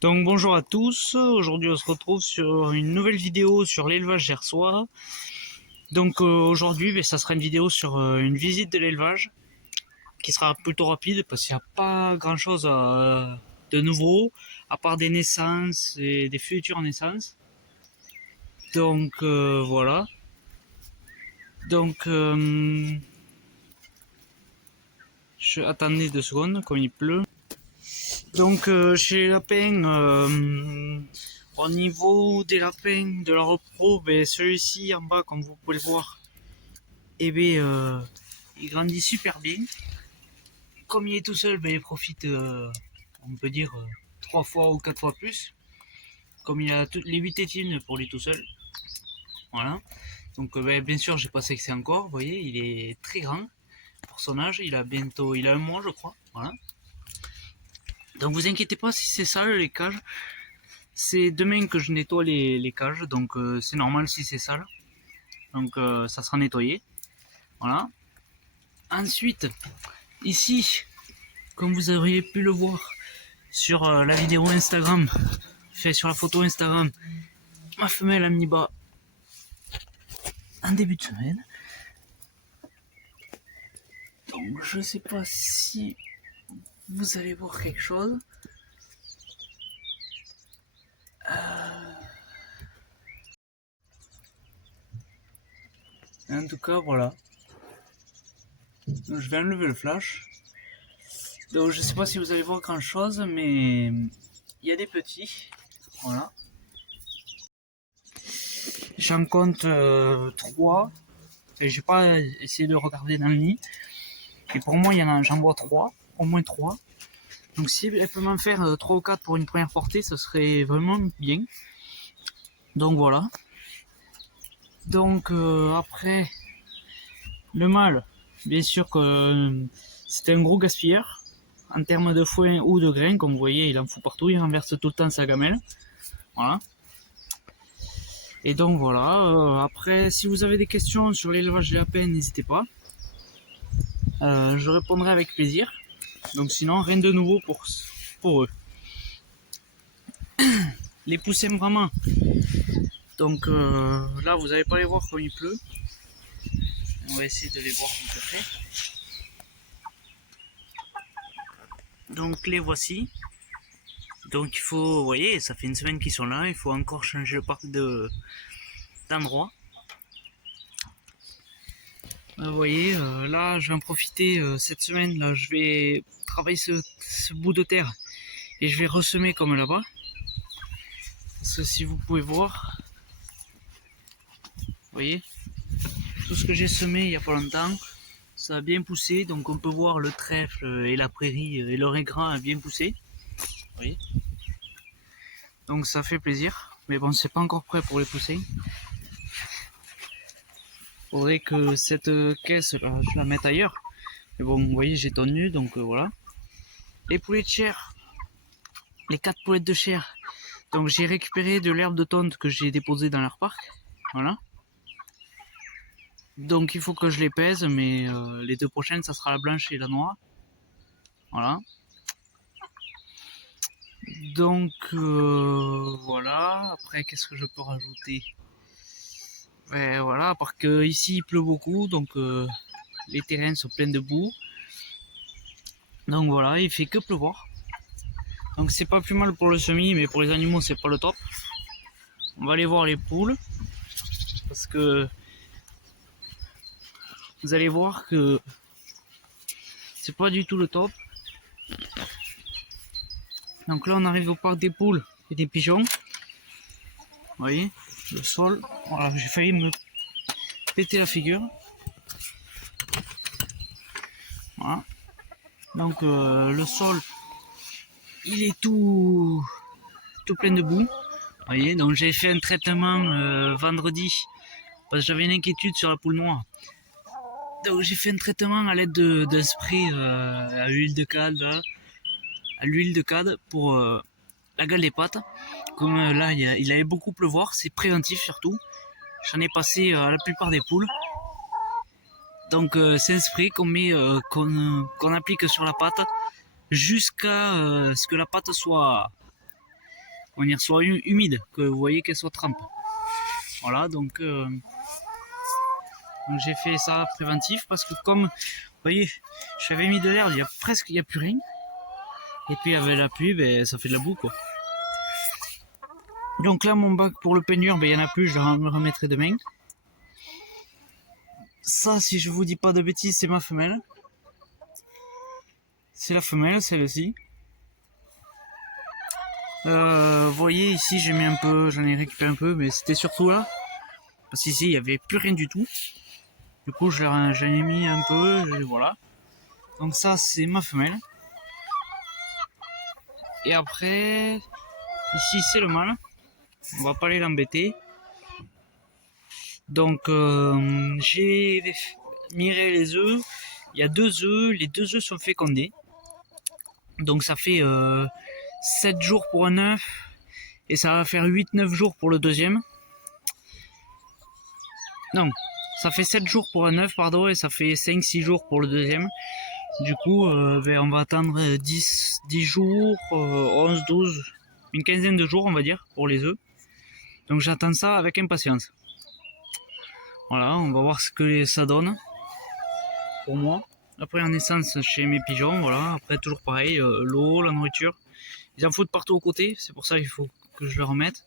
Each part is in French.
Donc bonjour à tous, aujourd'hui on se retrouve sur une nouvelle vidéo sur l'élevage gersois. Donc aujourd'hui ça sera une vidéo sur une visite de l'élevage qui sera plutôt rapide parce qu'il n'y a pas grand chose de nouveau à part des naissances et des futures naissances. Donc voilà. Donc attendez 2 secondes comme il pleut. Donc chez les lapins, au niveau des lapins de la repro, ben, celui-ci en bas, comme vous pouvez le voir, eh ben, il grandit super bien. Comme il est tout seul, ben, il profite, on peut dire, 3 fois ou 4 fois plus. Comme il a toutes les 8 tétines pour lui tout seul. Voilà. Donc ben, bien sûr, j'ai pas sexé encore, vous voyez, il est très grand pour son âge. Il a 1 mois, je crois. Voilà. Donc vous inquiétez pas si c'est sale les cages. C'est demain que je nettoie les cages, donc c'est normal si c'est sale. Donc ça sera nettoyé. Voilà. Ensuite, ici, comme vous auriez pu le voir sur la vidéo Instagram, fait sur la photo Instagram, ma femelle a mis bas en début de semaine. Donc je sais pas si vous allez voir quelque chose. En tout cas, voilà. Donc, je vais enlever le flash. Donc je sais pas si vous allez voir grand chose, mais il y a des petits. Voilà. J'en compte 3. J'ai pas essayé de regarder dans le nid. Et pour moi, j'en vois 3. Au moins 3. Donc si elle peut m'en faire 3 ou 4 pour une première portée, ce serait vraiment bien. Donc voilà. Donc après, le mâle, bien sûr que c'est un gros gaspilleur. En termes de foin ou de grains, comme vous voyez, il en fout partout, il renverse tout le temps sa gamelle. Voilà. Et donc voilà, après si vous avez des questions sur l'élevage des lapins, n'hésitez pas. Je répondrai avec plaisir. Donc sinon, rien de nouveau pour eux. Les poussins vraiment. Donc là, vous n'allez pas les voir quand il pleut. On va essayer de les voir tout à fait. Donc les voici. Donc il faut, vous voyez, ça fait une semaine qu'ils sont là. Il faut encore changer le parc d'endroit. Vous voyez, là, je vais en profiter cette semaine. Là, je vais travailler ce bout de terre et je vais ressemer comme là-bas. Parce que si vous pouvez voir, vous voyez, tout ce que j'ai semé il n'y a pas longtemps, ça a bien poussé. Donc on peut voir le trèfle et la prairie et le raigrand a bien poussé. Vous voyez, donc ça fait plaisir. Mais bon, c'est pas encore prêt pour les pousser. Faudrait que cette caisse là, je la mette ailleurs. Mais bon, vous voyez, j'ai tenu, donc voilà. Les poulets de chair, les 4 poulettes de chair. Donc j'ai récupéré de l'herbe de tonte que j'ai déposée dans leur parc. Voilà. Donc il faut que je les pèse, mais les 2 prochaines, ça sera la blanche et la noire. Voilà. Donc voilà. Après, qu'est-ce que je peux rajouter? Ben, voilà, à part que ici il pleut beaucoup, donc les terrains sont pleins de boue. Donc voilà, il fait que pleuvoir. Donc c'est pas plus mal pour le semis, mais pour les animaux c'est pas le top. On va aller voir les poules, parce que vous allez voir que c'est pas du tout le top. Donc là on arrive au parc des poules et des pigeons. Vous voyez, le sol. Voilà, j'ai failli me péter la figure. Voilà. Donc le sol, il est tout plein de boue. Vous voyez, donc j'ai fait un traitement vendredi parce que j'avais une inquiétude sur la poule noire. Donc j'ai fait un traitement à l'aide d'un spray à l'huile de cade, pour la gueule des pattes. Comme là il allait beaucoup pleuvoir, c'est préventif surtout. J'en ai passé à la plupart des poules. Donc c'est un spray qu'on met, qu'on applique sur la patte jusqu'à ce que la patte soit on y soit humide, que vous voyez qu'elle soit trempe. Voilà, donc j'ai fait ça préventif parce que comme, vous voyez, j'avais mis de l'herbe, il y a plus rien. Et puis avec la pluie, ben, ça fait de la boue quoi. Donc là mon bac pour le peignure, ben, il n'y en a plus, je le remettrai demain. Ça, si je vous dis pas de bêtises, c'est ma femelle. C'est la femelle, celle-ci. Vous voyez ici j'ai mis un peu, j'en ai récupéré un peu, mais c'était surtout là. Parce qu'ici il n'y avait plus rien du tout. Du coup j'en ai mis un peu, et voilà. Donc ça c'est ma femelle. Et après, ici c'est le mâle. On va pas aller l'embêter. Donc j'ai miré les œufs. Il y a 2 œufs, les 2 œufs sont fécondés. Donc ça fait 7 jours pour un œuf. Et ça va faire 8-9 jours pour le deuxième. Non, ça fait 7 jours pour un œuf, pardon, et ça fait 5-6 jours pour le deuxième. Du coup, ben, on va attendre 10 jours, 11, 12, une quinzaine de jours, on va dire, pour les œufs. Donc j'attends ça avec impatience. Voilà, on va voir ce que ça donne pour moi. La première naissance chez mes pigeons, voilà. Après, toujours pareil, l'eau, la nourriture. Ils en foutent partout aux côtés, c'est pour ça qu'il faut que je le remette.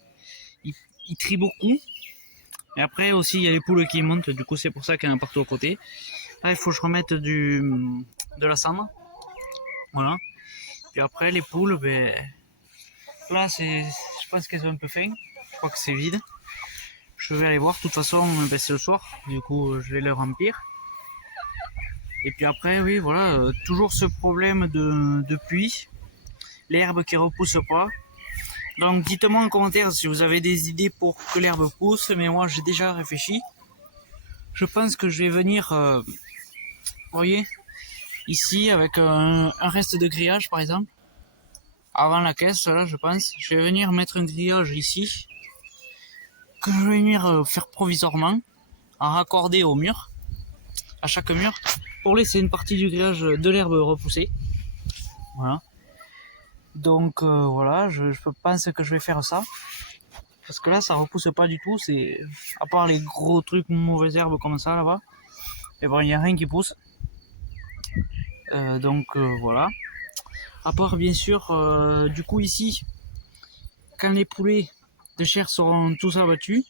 Ils trient beaucoup. Et après aussi, il y a les poules qui montent, du coup, c'est pour ça qu'il y en a partout aux côtés. Là, il faut que je remette de la cendre. Voilà. Puis après, les poules, ben, là, je pense qu'elles ont un peu faim. Je crois que c'est vide. Je vais aller voir. De toute façon, ben, c'est le soir. Du coup, je vais le remplir. Et puis après, oui, voilà. Toujours ce problème de pluie. L'herbe qui repousse pas. Donc, dites-moi en commentaire si vous avez des idées pour que l'herbe pousse. Mais moi, j'ai déjà réfléchi. Je pense que je vais venir... vous voyez, ici avec un reste de grillage par exemple, avant la caisse là je pense, je vais venir mettre un grillage ici, que je vais venir faire provisoirement, en raccorder au mur, à chaque mur, pour laisser une partie du grillage de l'herbe repousser. Voilà. Donc voilà, je pense que je vais faire ça. Parce que là ça repousse pas du tout, c'est à part les gros trucs mauvaises herbes comme ça là-bas, et bon il n'y a rien qui pousse. Donc voilà. À part bien sûr, du coup ici, quand les poulets de chair seront tous abattus,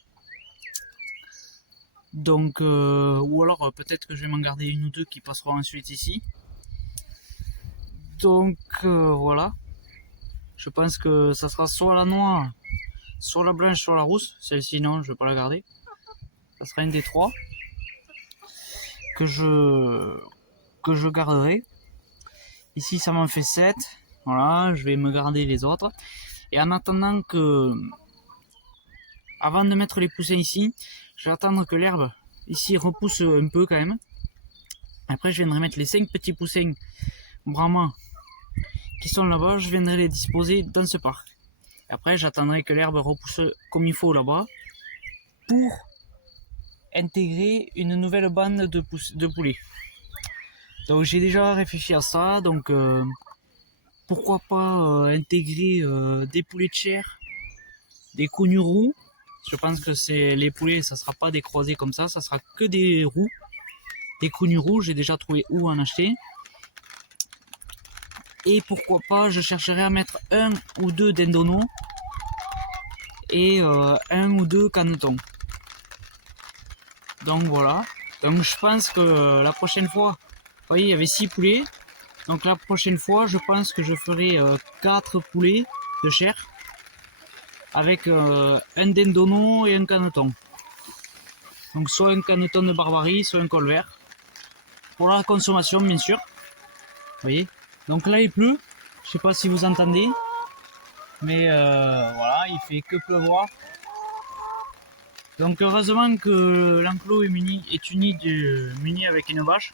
donc ou alors peut-être que je vais m'en garder une ou deux qui passeront ensuite ici. Donc voilà. Je pense que ça sera soit la noire, soit la blanche, soit la rousse. Celle-ci non, je vais pas la garder. Ça sera une des trois que je garderai. Ici ça m'en fait 7. Voilà, je vais me garder les autres. Et en attendant que... Avant de mettre les poussins ici, je vais attendre que l'herbe ici repousse un peu quand même. Après je viendrai mettre les 5 petits poussins brahma qui sont là-bas, je viendrai les disposer dans ce parc. Après j'attendrai que l'herbe repousse comme il faut là-bas pour intégrer une nouvelle bande de poulets. Donc j'ai déjà réfléchi à ça, donc pourquoi pas intégrer des poulets de chair, des cognos roux. Je pense que c'est les poulets, ça sera pas des croisés comme ça sera que des roux, des cognos roux. J'ai déjà trouvé où en acheter. Et pourquoi pas, je chercherai à mettre 1 ou 2 dendonos et 1 ou 2 canetons. Donc voilà. Donc je pense que la prochaine fois, vous voyez, il y avait 6 poulets. Donc la prochaine fois, je pense que je ferai 4 poulets de chair avec un dendono et un caneton. Donc soit un caneton de barbarie, soit un colvert. Pour la consommation, bien sûr. Vous voyez. Donc là, il pleut. Je sais pas si vous entendez. Mais voilà, il fait que pleuvoir. Donc heureusement que l'enclos est muni avec une bâche.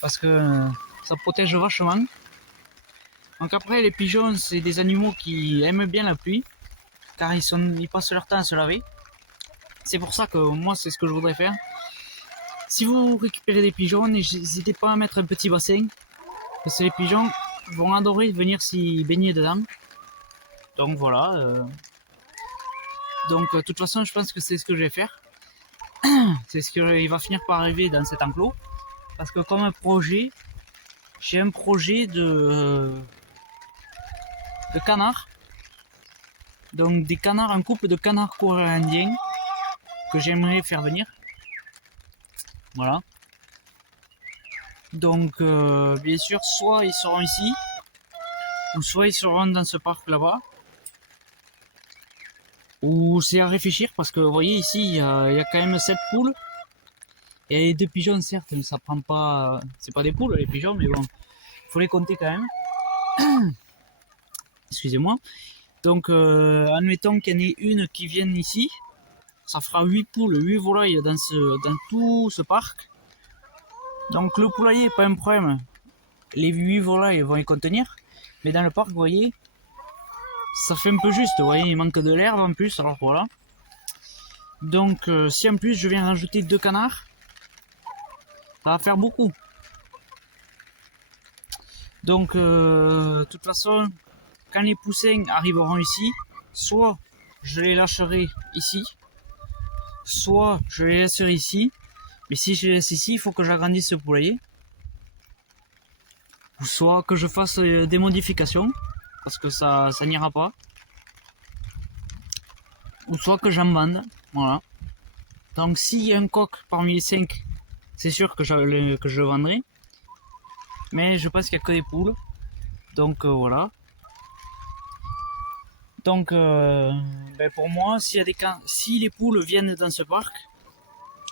Parce que ça protège vachement. Donc après, les pigeons, c'est des animaux qui aiment bien la pluie. Car ils passent leur temps à se laver. C'est pour ça que moi, c'est ce que je voudrais faire. Si vous récupérez des pigeons, n'hésitez pas à mettre un petit bassin. Parce que les pigeons vont adorer venir s'y baigner dedans. Donc voilà. Donc de toute façon, je pense que c'est ce que je vais faire. C'est ce qu'il va finir par arriver dans cet enclos. Parce que comme un projet, j'ai un projet de canards. Donc des canards, un couple de canards coréens que j'aimerais faire venir. Voilà. Donc bien sûr, soit ils seront ici, ou soit ils seront dans ce parc là-bas. Ou c'est à réfléchir parce que vous voyez ici, il y a quand même 7 poules. Et deux pigeons, certes, mais ça prend pas. C'est pas des poules les pigeons, mais bon, faut les compter quand même. Excusez-moi. Donc, admettons qu'il y en ait une qui vienne ici. Ça fera 8 poules, 8 volailles dans tout ce parc. Donc, le poulailler, pas un problème. Les 8 volailles vont y contenir. Mais dans le parc, vous voyez, ça fait un peu juste. Vous voyez, il manque de l'herbe en plus. Alors voilà. Donc, si en plus je viens rajouter 2 canards, ça va faire beaucoup. Donc, de toute façon, quand les poussins arriveront ici, soit je les lâcherai ici, soit je les laisserai ici. Mais si je les laisse ici, il faut que j'agrandisse ce poulailler. Ou soit que je fasse des modifications, parce que ça n'ira pas. Ou soit que j'en vende, voilà. Donc s'il y a un coq parmi les 5, c'est sûr que je le vendrai. Mais je pense qu'il n'y a que des poules. Donc voilà. Donc ben pour moi, si les poules viennent dans ce parc,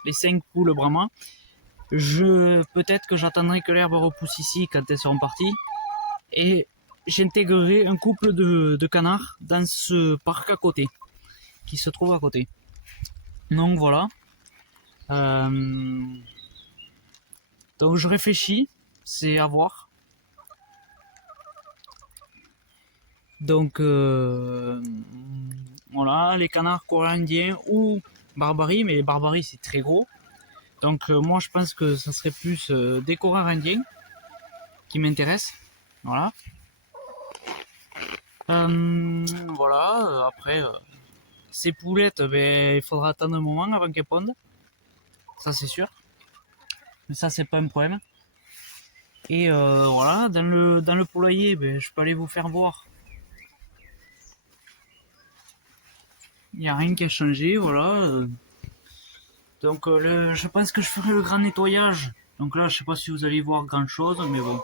les 5 poules brahma, peut-être que j'attendrai que l'herbe repousse ici quand elles seront parties. Et j'intégrerai un couple de canards dans ce parc à côté, qui se trouve à côté. Donc voilà. Donc je réfléchis, c'est à voir. Donc voilà, les canards coréens ou barbarie, mais les barbaries c'est très gros. Donc moi je pense que ça serait plus des coréens indiens qui m'intéressent. Voilà. Voilà, après ces poulettes, ben, il faudra attendre un moment avant qu'elles pondent. Ça c'est sûr. Mais ça c'est pas un problème. Et voilà, dans le poulailler, ben, je peux aller vous faire voir. Il n'y a rien qui a changé, voilà. Donc je pense que je ferai le grand nettoyage. Donc là, je sais pas si vous allez voir grand chose, mais bon.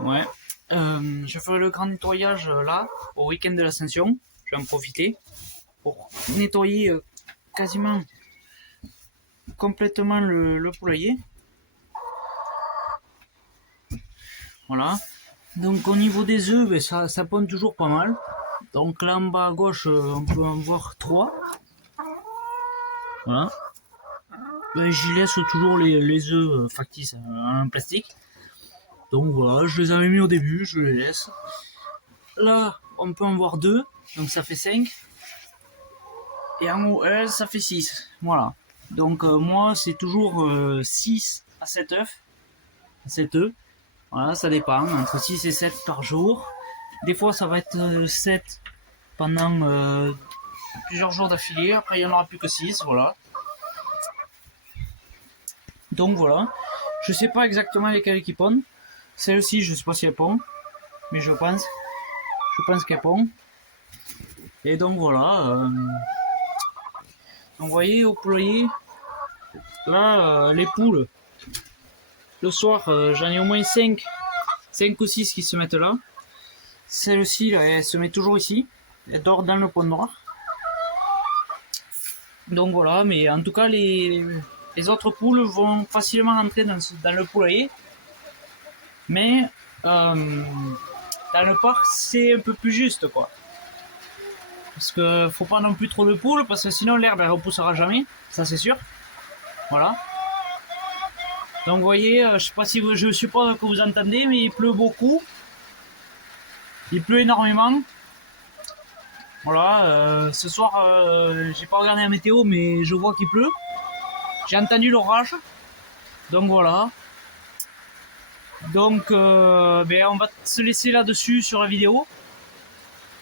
Ouais. Je ferai le grand nettoyage là, au week-end de l'Ascension. Je vais en profiter pour nettoyer quasiment complètement le poulailler. Voilà. Donc au niveau des œufs, ben, ça pond toujours pas mal. Donc là en bas à gauche, on peut en voir 3. Voilà. Ben, j'y laisse toujours les œufs factices en plastique. Donc voilà, je les avais mis au début, je les laisse. Là, on peut en voir 2, donc ça fait 5. Et en haut, ça fait 6. Voilà. Donc moi, c'est toujours 6 à 7 œufs. 7 œufs. Voilà, ça dépend, entre 6 et 7 par jour. Des fois, ça va être 7 pendant plusieurs jours d'affilée. Après, il n'y en aura plus que 6, voilà. Donc voilà. Je sais pas exactement lesquelles qui pondent. Celle-ci, je sais pas si elle pond. Mais je pense qu'elle pond. Et donc voilà. Donc vous voyez, au poulailler, là, les poules, le soir, j'en ai au moins 5 ou 6 qui se mettent là. Celle-ci, là, elle se met toujours ici. Elle dort dans le pot noir. Donc voilà, mais en tout cas, les autres poules vont facilement entrer dans le poulailler. Mais dans le parc, c'est un peu plus juste, quoi. Parce que faut pas non plus trop de poules, parce que sinon l'herbe elle repoussera jamais, ça c'est sûr. Voilà. Donc vous voyez, je sais pas si je suppose que vous entendez, mais il pleut beaucoup. Il pleut énormément. Voilà, ce soir, j'ai pas regardé la météo, mais je vois qu'il pleut. J'ai entendu l'orage. Donc voilà. Donc, ben, on va se laisser là-dessus sur la vidéo.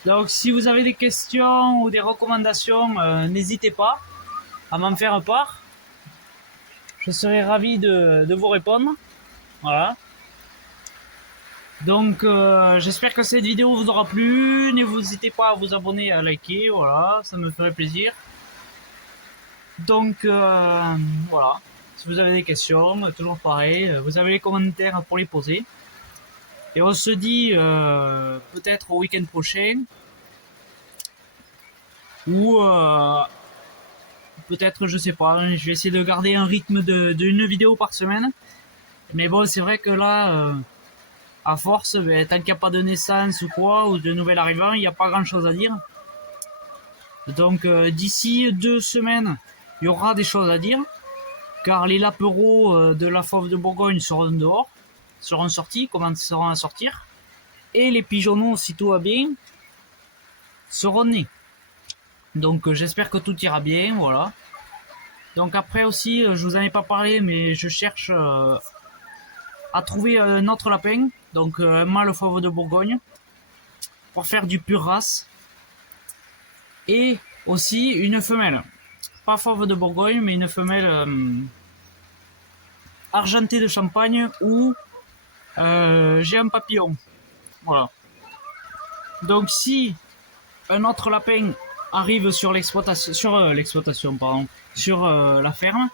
Donc si vous avez des questions ou des recommandations, n'hésitez pas à m'en faire part. Je serai ravi de vous répondre. Voilà. Donc j'espère que cette vidéo vous aura plu. N'hésitez pas à vous abonner et à liker. Voilà, ça me ferait plaisir. Donc voilà. Si vous avez des questions, toujours pareil, vous avez les commentaires pour les poser. Et on se dit peut-être au week-end prochain. Ou peut-être, je sais pas, je vais essayer de garder un rythme d'une vidéo par semaine. Mais bon, c'est vrai que là, à force, tant qu'il n'y a pas de naissance ou quoi, ou de nouvel arrivant, il n'y a pas grand-chose à dire. Donc d'ici 2 semaines, il y aura des choses à dire. Car les lapereaux de la fauve de Bourgogne seront dehors, seront sortis, commenceront à sortir. Et les pigeonneaux, si tout va bien, seront nés. Donc j'espère que tout ira bien, voilà. Donc après aussi, je vous en ai pas parlé, mais je cherche à trouver un autre lapin, donc un mâle fauve de Bourgogne, pour faire du pur race. Et aussi une femelle, pas fauve de Bourgogne, mais une femelle argentée de Champagne ou géant papillon. Voilà. Donc si un autre lapin arrive sur l'exploitation, sur la ferme,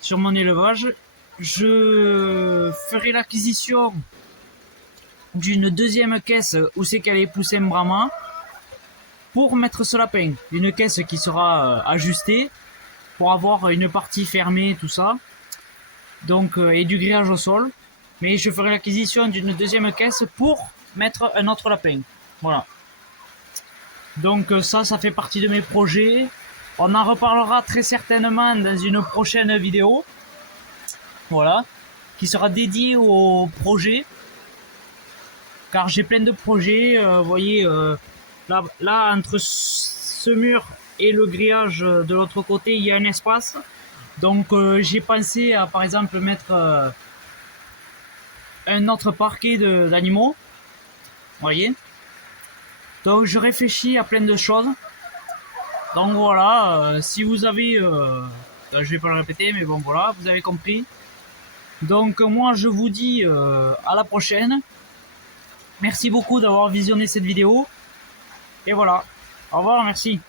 sur mon élevage, je ferai l'acquisition d'une deuxième caisse où c'est qu'elle est poussée en Brahma pour mettre ce lapin. Une caisse qui sera ajustée pour avoir une partie fermée, tout ça. Donc, et du grillage au sol. Mais je ferai l'acquisition d'une deuxième caisse pour mettre un autre lapin. Voilà. Donc ça fait partie de mes projets. On en reparlera très certainement dans une prochaine vidéo. Voilà. Qui sera dédiée au projet. Car j'ai plein de projets. Vous voyez, là, entre ce mur et le grillage de l'autre côté, il y a un espace. Donc j'ai pensé à, par exemple, mettre un autre parquet d'animaux. Vous voyez. Donc je réfléchis à plein de choses. Donc voilà, si vous avez... je vais pas le répéter, mais bon voilà, vous avez compris. Donc moi je vous dis à la prochaine. Merci beaucoup d'avoir visionné cette vidéo. Et voilà, au revoir, merci.